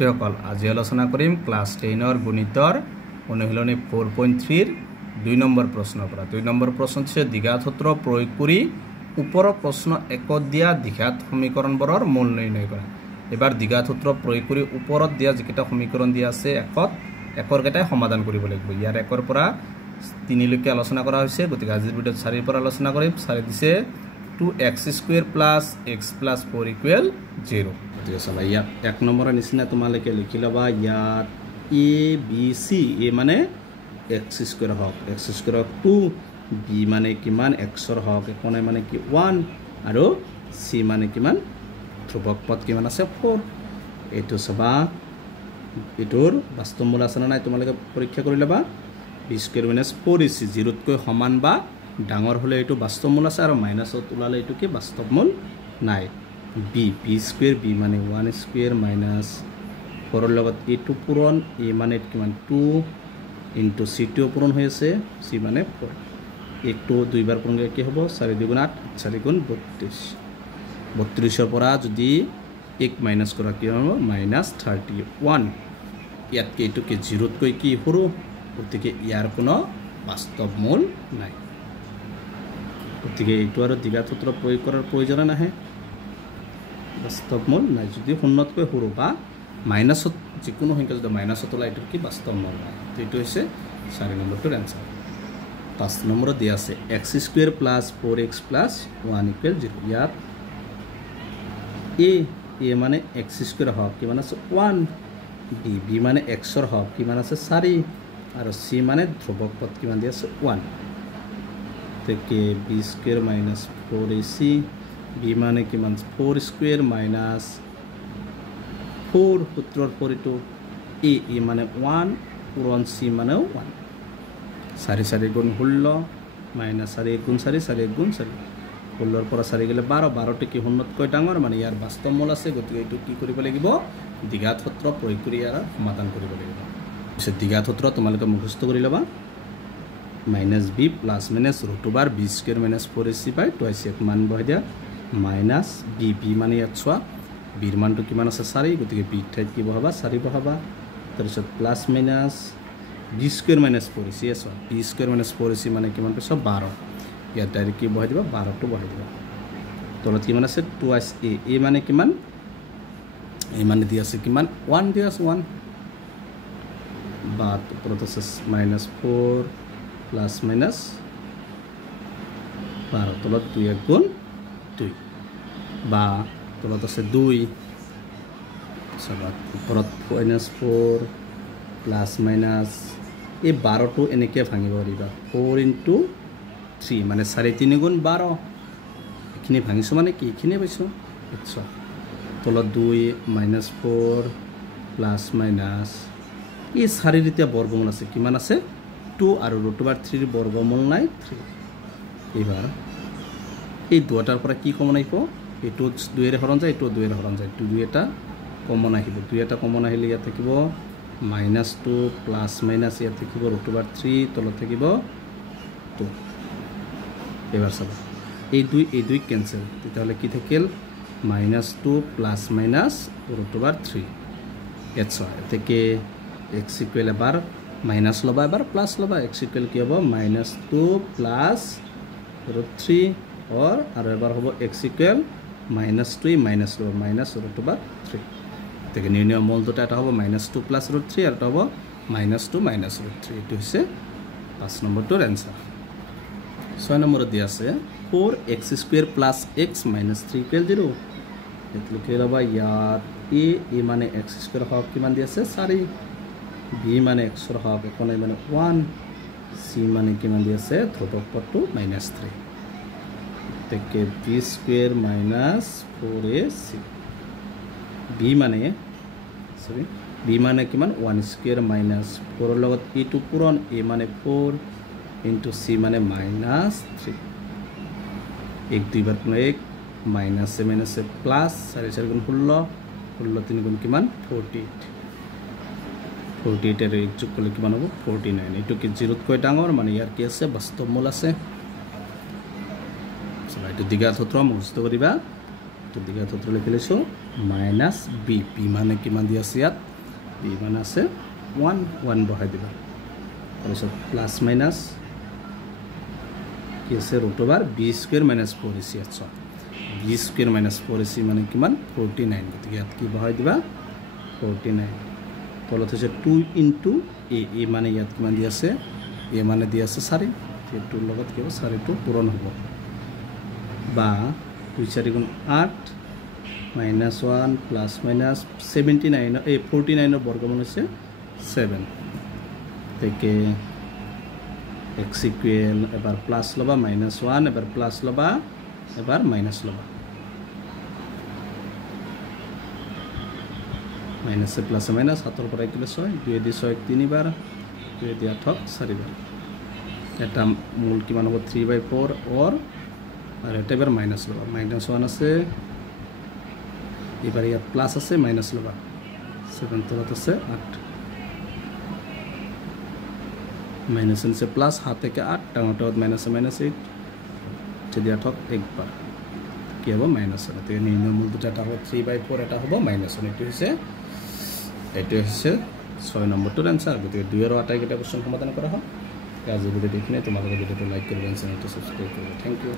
সকল আজি আলোচনা কৰিম ক্লাছ 10 গণিতৰ অনুশীলনী 4.3 2 নম্বৰ প্ৰশ্নৰ পৰা 2 নম্বৰ প্ৰশ্ন হৈছে দ্বিঘাত সূত্ৰ প্ৰয়োগ কৰি ওপৰৰ প্ৰশ্ন একত দিয়া দ্বিঘাত সমীকৰণবোৰৰ মূল নিৰ্ণয় কৰা এবাৰ দ্বিঘাত সূত্ৰ প্ৰয়োগ কৰি ওপৰত দিয়া যিকেইটা সমীকৰণ দিয়া আছে একৰ কেইটা সমাধান কৰিব লাগিব ইয়াৰ একৰ পৰা 3 লৈকে আলোচনা কৰা হৈছে গতিকে আজিৰ ভিডিঅ'ত 4 ৰ পৰা আলোচনা কৰিম 4 দিছে 2x² + x + 4 = 0 ঠিক আছে ভাইয়া এক নম্বৰৰ নিচিনা তোমালকে লিখি লবা ইয়াত a b c a মানে x² হক x² 2 b মানে কিমান x ৰ হক কোনে মানে কি 1 আৰু c মানে কিমান ধ্ৰুবক পদ কিমান আছে 4 এটো সবা এটোৰ বাস্তৱ মূল আছে না নাই তোমালকে পৰীক্ষা কৰি লবা b² - 4ac 0 তকৈ সমান বা ডাঙৰ হলে এটো বাস্তৱ মূল আছে আৰু মাইনাসত উলালে এটো কি বাস্তৱ মূল নাই b² b মানে 1² minus 4 ৰ লগত a2 পূৰণ a মানে কিমান 2 into c2 পূৰণ হৈ আছে c মানে 4 a2 দুইবাৰ পূৰণ কৰিলে কি হ'ব 4 × 8 4 × 32 32 ৰ পৰা যদি 1 মাইনাস কৰা কি হ'ব -31 ইয়াত কি এটো কি 0 তকৈ কি সৰু গতিকে ইয়াৰ কোনো বাস্তৱ মূল নাই গতিকে এইটো আৰু দ্বিঘাত সূত্ৰ প্ৰয়োগ কৰাৰ প্ৰয়োজন নাহে বাস্তৱ মূল নাই যদি শূন্যতকৈ সৰু বা মাইনাসত যিকোনো সংখ্যা যদি মাইনাসত ওলাই এটো কি বাস্তৱ মূল নাই তো এটো হৈছে 4 নম্বৰটোৰ आंसर 5 নম্বৰত দিয়া আছে x² + 4x + 1 = 0 ইয়াত a মানে x² হক কিমান আছে 1 b মানে x ৰ হক কিমান আছে 4 আৰু c মানে ধ্ৰুবক পদ কিমান দিয়া আছে 1 থেকে b² - 4ac b মানে কিমান 4² minus 4 সূত্ৰৰ পৰিটো a মানে 1 পূৰণ c মানে 1 4 4 গুণ 16 minus 4 গুণ 4 4 গুণ 4 16 পৰা 4 গলে 12 12 টি কি শূন্যতকৈ ডাঙৰ মানে ইয়াৰ বাস্তৱ মূল আছে গতিকে এটো কি কৰিব লাগিব দ্বিঘাত সূত্ৰ প্ৰয়োগ কৰি ইয়াৰ সমাধান কৰিব লাগিব পিছে দ্বিঘাত সূত্ৰ তোমালোকে মুখস্থ কৰি লবা -b + -√b² - 4ac by 2ac মান বহাই দিয়া -b মানে ইয়াত চোৱা b ৰ মানটো কিমান আছে 4 গতিকে b ঠাইত কি বহাবা 4 বহাবা তাৰ পিছত প্লাস মাইনাস b² - 4ac আছে b² - 4ac মানে কিমান পাইছ 12 ইয়াত ডাইৰেক্ট কি বহাই দিবা 12 টো বহাই দিবা তলত কিমান আছে 2ac a মানে কিমান a মানে দি আছে কিমান 1 দি আছে 1 বা তলত আছে -4 প্লাস মাইনাস 12 তলত 2 গুণ 2 বা তলত আছে 2 সবাত ওপৰত -4 প্লাস মাইনাস এই 12 টো এনেকে ভাঙিব দিবা 4 * 3 মানে 3.5 গুণ 12 এখিনি ভাঙিছো মানে কি এখিনি পাইছো আচ্ছা তলত 2 -4 প্লাস মাইনাস এই 4 ৰ এতিয়া বৰ্গমূল আছে কিমান আছে 2 আৰু √3 ৰ বৰ্গমূল নাই 3 এবাৰ এই দুটাৰ পৰা কি কমন আহিব এটো 2 এৰে হৰণ যায় এটো 2 এৰে হৰণ যায় 2 এটা কমন আহিব 2 এটা কমন আহিলে ইয়াত থাকিব -2 প্লাস মাইনাস ইয়াত থাকিব √3 তলত থাকিব 2 এবাৰ চাবা এই 2 ক্যান্সেল তেতিয়াহলে কি থাকিল -2 প্লাস মাইনাস √3 এটস থেকে x ইকুয়াল এবাৰ মাইনাস লবা এবাৰ প্লাস লবা x ইকুয়াল কি হ'ব -2 প্লাস √3 और আৰু এবাৰ হ'ব x ইকুয়াল -2 মাইনাস লবা -√3 তেকে নিৰ্ণয় মূল দুটা এটা হ'ব -2 প্লাস √3 আৰু এটা হ'ব -2 মাইনাস √3 এটো হৈছে 5 নম্বৰটোৰ आंसर 6 নম্বৰত দিয়া আছে 4x² + x - 3 = 0 এটো লিখি লবা ইয়াত a মানে x² হক কিমান দি আছে 4 b মানে x ৰ হক কোনে মানে 1 c মানে কিমান দি আছে ধ্ৰুবক পদটো -3 থেকে b² - 4ac b মানে কিমান 1² - 4 ৰ লগত a2 পূৰণ a মানে 4 into c মানে -3 1 দুইবাৰ পূৰণ 1 মাইনাস মাইনাসে প্লাস 4 4 গুণ 16 16 3 গুণ কিমান 48 এর যোগ করলে কিমান হ'ব 49 এটো কি 0 তকৈ ডাঙৰ মানে ইয়াৰ কি আছে বাস্তৱ মূল আছে এটো দ্বিঘাত সূত্ৰ মুখস্থ কৰিবা তো দ্বিঘাত সূত্ৰ লিখি লৈছো -b মানে কিমান দি আছে ইয়াত b মানে আছে 1 1 বহাই দিবা তাৰপিছত প্লাস মাইনাস কি আছে √/b² - 4ac আচ্ছা b² - 4ac মানে কিমান 49 গতিকে ইয়াত কি বহাই দিবা 49 তলত হৈছে 2 * a মানে ইয়াত কিমান দি আছে a মানে দি আছে 4 2 লগত কি হ'ব 4 টো পূৰণ হ'ব বা 2 4 * 8 -1 প্লাস মাইনাস 79 49 এর বর্গমূল হচ্ছে 7 থেকে x ইকুয়াল এবার প্লাস লবা -1 এবার প্লাস লবা এবার মাইনাস লবা মাইনাস এ প্লাস মাইনাস হাতের পরে গেলে 6 2 দিয়ে 6 3 বার 2 দিয়ে 8 4 বার এটা মূল কি মান হবে 3/4 और আর এটা এবার মাইনাস লবা -1 আছে এবারে ইয়াত প্লাস আছে মাইনাস লবা 7 তলত আছে 8 মাইনাস আছে প্লাস হাত থেকে 8 টাঙাটাত মাইনাস -8 যদি 8 একবার কি হবে মাইনাস হবে তো নির্ণয় মূল দুটা হবে 3/4 এটা হবে -1 এটা হচ্ছে 6 নম্বরটার आंसर গতিকে 2 এর 8 এটা কোশ্চেন সমাধান করা হয় আজ ভিডিওটি দেখলে তোমাদের ভিডিওটি লাইক করবেন চ্যানেলটি সাবস্ক্রাইব করবেন থ্যাংক ইউ